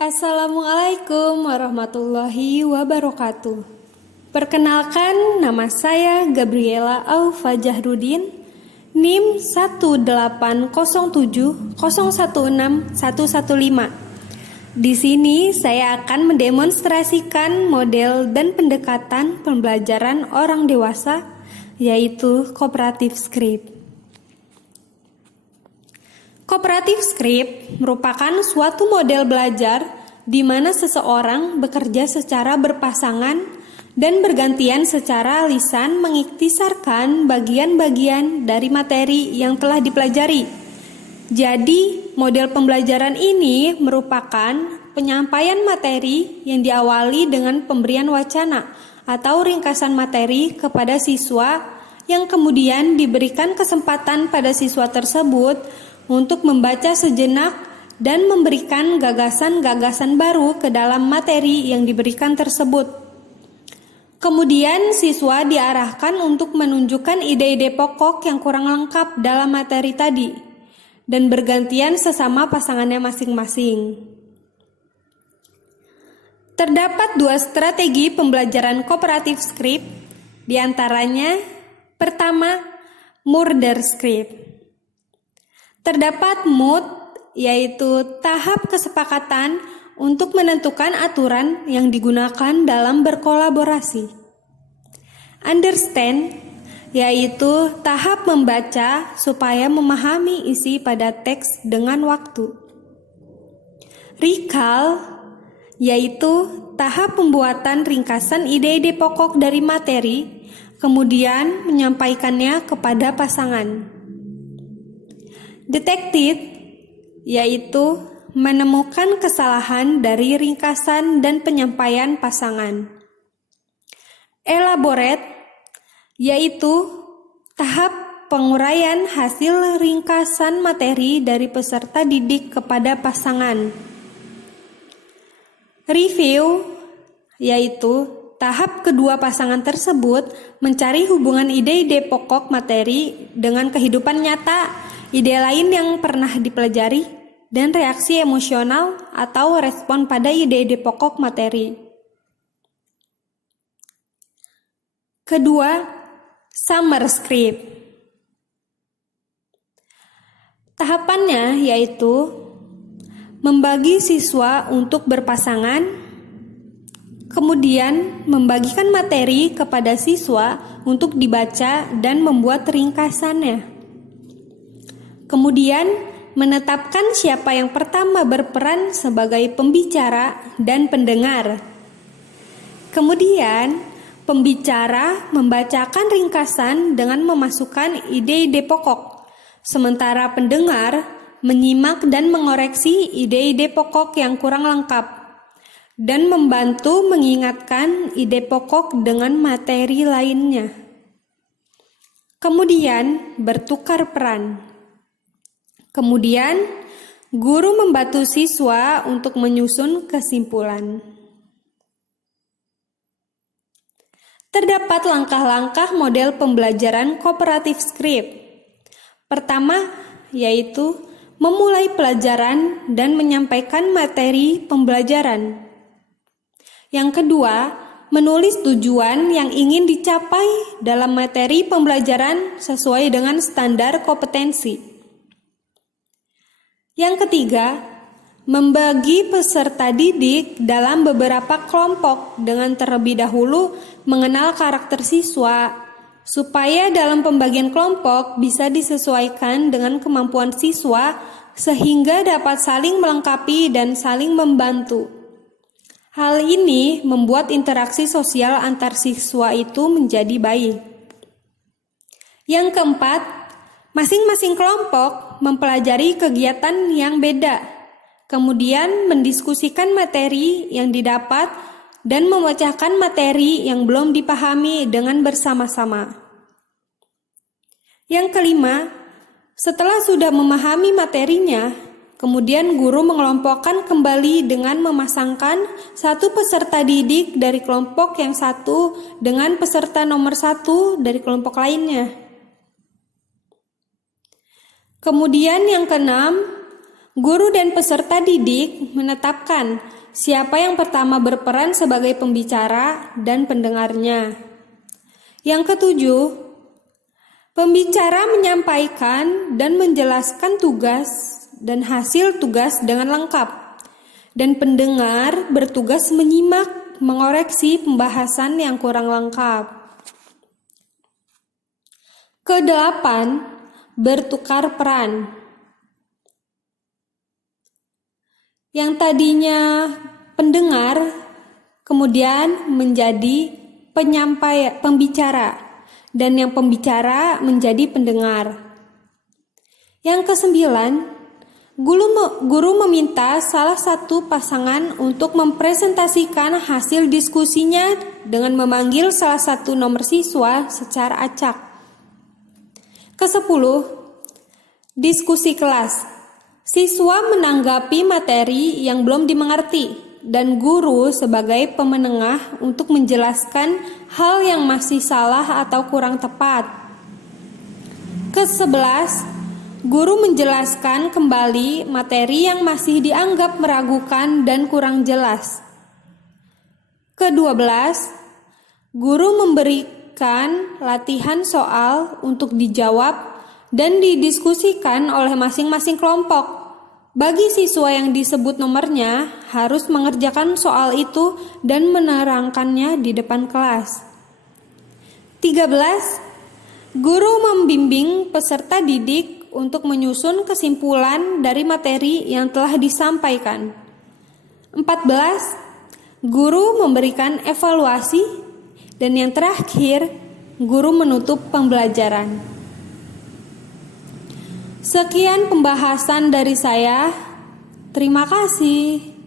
Assalamualaikum warahmatullahi wabarakatuh. Perkenalkan, nama saya Gabriela Aufa Jahrudin, NIM 18070161115. Di sini saya akan mendemonstrasikan model dan pendekatan pembelajaran orang dewasa, yaitu cooperative script. Cooperative script merupakan suatu model belajar di mana seseorang bekerja secara berpasangan dan bergantian secara lisan mengiktisarkan bagian-bagian dari materi yang telah dipelajari. Jadi, model pembelajaran ini merupakan penyampaian materi yang diawali dengan pemberian wacana atau ringkasan materi kepada siswa yang kemudian diberikan kesempatan pada siswa tersebut untuk membaca sejenak dan memberikan gagasan-gagasan baru ke dalam materi yang diberikan tersebut. Kemudian siswa diarahkan untuk menunjukkan ide-ide pokok yang kurang lengkap dalam materi tadi dan bergantian sesama pasangannya masing-masing. Terdapat dua strategi pembelajaran cooperative script, diantaranya pertama, murder script. Terdapat mood, yaitu tahap kesepakatan untuk menentukan aturan yang digunakan dalam berkolaborasi. Understand, yaitu tahap membaca supaya memahami isi pada teks dengan waktu. Recall, yaitu tahap pembuatan ringkasan ide-ide pokok dari materi, kemudian menyampaikannya kepada pasangan. Detected, yaitu menemukan kesalahan dari ringkasan dan penyampaian pasangan. Elaborate, yaitu tahap penguraian hasil ringkasan materi dari peserta didik kepada pasangan. Review, yaitu tahap kedua pasangan tersebut mencari hubungan ide-ide pokok materi dengan kehidupan nyata, ide lain yang pernah dipelajari, dan reaksi emosional atau respon pada ide-ide pokok materi. Kedua, summer script. Tahapannya yaitu membagi siswa untuk berpasangan, kemudian membagikan materi kepada siswa untuk dibaca dan membuat ringkasannya. Kemudian, menetapkan siapa yang pertama berperan sebagai pembicara dan pendengar. Kemudian, pembicara membacakan ringkasan dengan memasukkan ide-ide pokok, sementara pendengar menyimak dan mengoreksi ide-ide pokok yang kurang lengkap, dan membantu mengingatkan ide pokok dengan materi lainnya. Kemudian, bertukar peran. Kemudian, guru membantu siswa untuk menyusun kesimpulan. Terdapat langkah-langkah model pembelajaran cooperative script. Pertama, yaitu memulai pelajaran dan menyampaikan materi pembelajaran. Yang kedua, menulis tujuan yang ingin dicapai dalam materi pembelajaran sesuai dengan standar kompetensi. Yang ketiga, membagi peserta didik dalam beberapa kelompok dengan terlebih dahulu mengenal karakter siswa, supaya dalam pembagian kelompok bisa disesuaikan dengan kemampuan siswa sehingga dapat saling melengkapi dan saling membantu. Hal ini membuat interaksi sosial antar siswa itu menjadi baik. Yang keempat, masing-masing kelompok mempelajari kegiatan yang beda, kemudian mendiskusikan materi yang didapat dan memecahkan materi yang belum dipahami dengan bersama-sama. Yang kelima, setelah sudah memahami materinya, kemudian guru mengelompokkan kembali dengan memasangkan satu peserta didik dari kelompok yang satu dengan peserta nomor satu dari kelompok lainnya. Kemudian yang keenam, Guru dan peserta didik menetapkan siapa yang pertama berperan sebagai pembicara dan pendengarnya. Yang ketujuh, pembicara menyampaikan dan menjelaskan tugas dan hasil tugas dengan lengkap, dan pendengar bertugas menyimak, mengoreksi pembahasan yang kurang lengkap. Kedelapan, bertukar peran. Yang tadinya pendengar kemudian menjadi pembicara, dan yang pembicara menjadi pendengar. Yang kesembilan, guru meminta salah satu pasangan untuk mempresentasikan hasil diskusinya dengan memanggil salah satu nomor siswa secara acak. Kesepuluh, diskusi kelas. Siswa menanggapi materi yang belum dimengerti, dan guru sebagai pemenengah untuk menjelaskan hal yang masih salah atau kurang tepat. Ke-11, guru menjelaskan kembali materi yang masih dianggap meragukan dan kurang jelas. Ke-12, guru memberikan latihan soal untuk dijawab dan didiskusikan oleh masing-masing kelompok. Bagi siswa yang disebut nomornya harus mengerjakan soal itu dan menerangkannya di depan kelas. 13. Guru membimbing peserta didik untuk menyusun kesimpulan dari materi yang telah disampaikan. 14. Guru memberikan evaluasi, dan yang terakhir, guru menutup pembelajaran. Sekian pembahasan dari saya. Terima kasih.